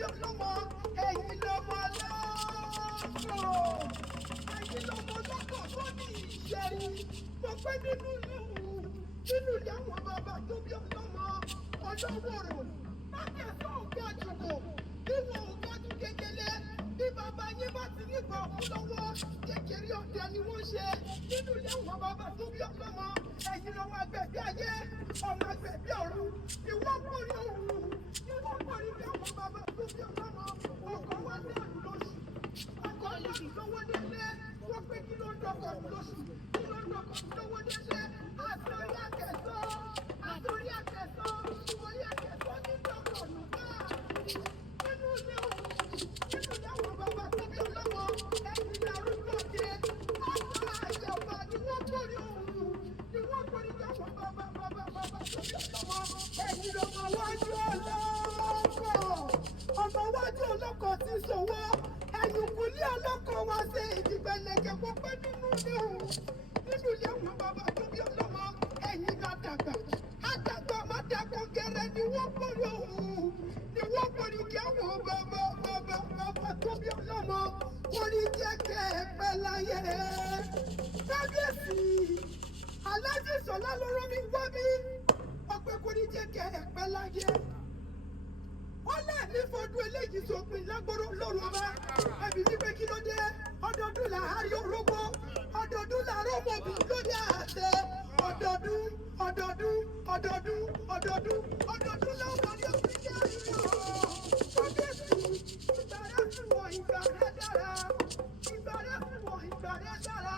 bí ọlọ́mọ ẹ̀yin lọ́mọ lọ́kọ̀ ẹ̀yin lọ́mọ lọ́kọ̀ tó ní ìṣẹ́rí mo pẹ́ nínú ilé àwọn bàbá tó bí ọlọ́mọ ọlọ́wọ́rọ̀ má kẹsàn òkè àjùkò bí wọn ò kájú kékeré bí bàbá yín bá ti nípa òkú lọ́wọ́ kékeré ọ̀dẹ ni wọ́n ṣe nínú ilé àwọn bàbá tó bí ọlọ́mọ ẹ̀yin lọ́wọ́ agbẹ̀bí ayé ọmọ agbẹ̀bí ọ̀run ìwọ́n kórè òun ìwọ́n kórè bí àwọn bàbá tó bí ọlọ́mọ ọkọ̀ wá ní àlùlọ́sù ọkọ̀ lọ́sù lọ́wọ́ délé wọ́n pé kí ló ń dọ́kọ̀ lọ́sù kí ló ń dọ́kọ̀ lọ́wọ́ délé àtòrí àkẹ́sọ́ ìwòrí àkẹ́sọ́ ní dọ́kọ̀ nùgbà nínú ilé òun nínú ilé àwọn bàbá tó bí ọlọ́mọ ẹ̀yìn arúgbó dé ọ̀pọ̀ àyẹ̀wò ni wọ́n kórè òun ni wọ́n kórè bí àwọn bàbá tó bí ọlọ́mọ ẹ̀yìn lọ́mọ wájú ọlọ́kọ̀ ọmọ wájú ọlọ́kọ̀ ti ṣòwò ẹ̀yìn kùlé ọlọ́kọ̀ wá sí ìdìgbẹ̀lẹ̀kẹ̀ pọ́pẹ́ nínú ilé òun nínú ilé àwọn bàbá tó bí ọlọ́mọ ẹ̀yìn ládàgbà àdàgbà má dàgbà gẹ̀rẹ́ ni wọ́n kórè òun ni wọ́n kórè kí àwọn bàbá tó bí ọlọ́mọ orí jẹ́ kẹ́ ẹ pẹ́ láyé kábíyèsí aláàjì Ṣọlá lọ́rọ́ mi wá bí ọpẹ́ kórè jẹ́ kẹ́ ẹ pẹ́ láyé wọ́n lẹ̀ ní fọdún eléyìí sópin lágbóró lóru ọba ẹbí wípé kí ló dé ọdọọdún là á rí orógbó ọdọọdún là á rọ́mọbù lórí àtẹ ọdọọdún làwọn ní òfin jẹ́ àríwọ̀ kábíyèsí ìgbà rẹ̀ fún wọn ìgbà rẹ̀ dára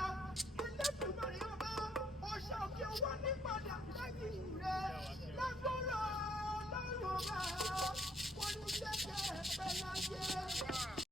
Elédùmarè ọba ọ̀ṣà òkè owó nípadà lẹ́yìn rẹ̀ lágbóró lọ́rùn ọba.